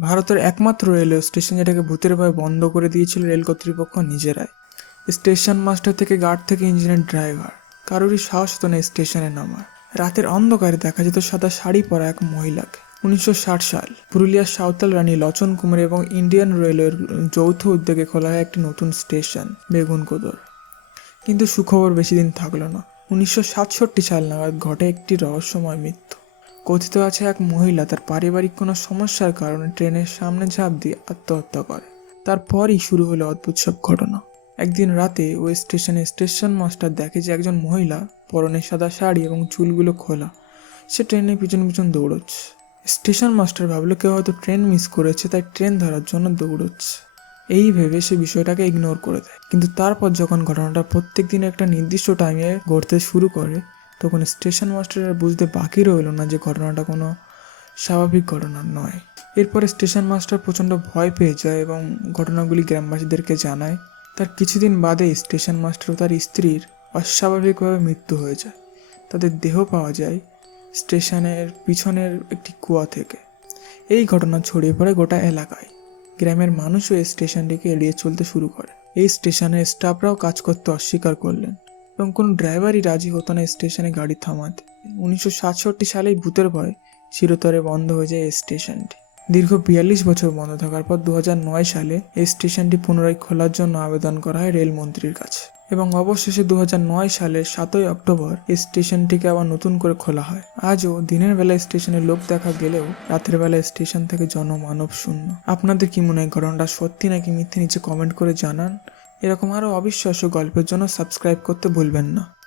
ভারতের একমাত্র railway station যেটাকে ভূতের ভয়ে বন্ধ করে দিয়েছিল রেল কর্তৃপক্ষ নিজেরাই। স্টেশন মাস্টার থেকে গার্ড থেকে ইঞ্জিনের ড্রাইভার, কারোরই সাহস হতো না স্টেশনে নামার। রাতের অন্ধকারে দেখা যেত সাদা শাড়ি পরা এক মহিলাকে। 1960 সাল পুরুলিয়ার সাঁওতাল রানী লচন কুমার এবং ইন্ডিয়ান রেলওয়ের যৌথ উদ্যোগে খোলা হয় একটি নতুন স্টেশন, বেগুনকোদর। কিন্তু সুখবর বেশি দিন থাকলো না। 1967 সাল নাগাদ ঘটে একটি রহস্যময় মৃত্যু। কথিত আছে এক মহিলা তার পারিবারিক কোনো সমস্যার কারণে ট্রেনের সামনে ঝাঁপ দিয়ে আত্মহত্যা করে। তারপরই শুরু হলো অদ্ভুত সব ঘটনা। একদিন রাতে ওই স্টেশনে স্টেশন মাস্টার দেখে যে একজন মহিলা, পরনে সাদা শাড়ি এবং চুলগুলো খোলা, সে ট্রেনের পিছন পিছন দৌড়চ্ছে। স্টেশন মাস্টার ভাবলো কেউ হয়তো ট্রেন মিস করেছে, তাই ট্রেন ধরার জন্য দৌড়চ্ছে। এই ভেবে সে বিষয়টাকে ইগনোর করে দেয়। কিন্তু তারপর যখন ঘটনাটা প্রত্যেক দিন একটা নির্দিষ্ট টাইমে ঘটতে শুরু করে, তখন স্টেশন মাস্টার আর বুঝতে বাকি রইল না যে ঘটনাটা কোনো স্বাভাবিক ঘটনা নয়। এরপরে স্টেশন মাস্টার প্রচণ্ড ভয় পেয়ে যায় এবং ঘটনাগুলি গ্রামবাসীদেরকে জানায়। তার কিছুদিন বাদে স্টেশন মাস্টার ও তার স্ত্রীর অস্বাভাবিকভাবে মৃত্যু হয়ে যায়। তাদের দেহ পাওয়া যায় স্টেশনের পিছনের একটি কুয়া থেকে। এই ঘটনা ছড়িয়ে পড়ে গোটা এলাকায়। গ্রামের মানুষও এই স্টেশনটিকে এড়িয়ে চলতে শুরু করে। এই স্টেশনের স্টাফরাও কাজ করতে অস্বীকার করলেন এবং কোনো ড্রাইভারই রাজি হতো না স্টেশনে গাড়ি থামাতে। 1967 সালেই ভূতের ভয় চিরতরে বন্ধ হয়ে যায় এই স্টেশনটি। দীর্ঘ 42 বছর বন্ধ থাকার পর 2009 সালে এই স্টেশনটি পুনরায় খোলার জন্য আবেদন করা হয় রেলমন্ত্রীর কাছে এবং অবশেষে 2009 সালের 7ই অক্টোবর এই স্টেশনটিকে আবার নতুন করে খোলা হয়। আজও দিনের বেলায় স্টেশনে লোক দেখা গেলেও রাতের বেলায় স্টেশন থেকে জনমানব শূন্য। আপনাদের কি মনে হয় ঘটনাটা সত্যি নাকি মিথ্যে? নিচে কমেন্ট করে জানান। এরকম আরও অবিশ্বাস্য গল্পের জন্য সাবস্ক্রাইব করতে ভুলবেন না।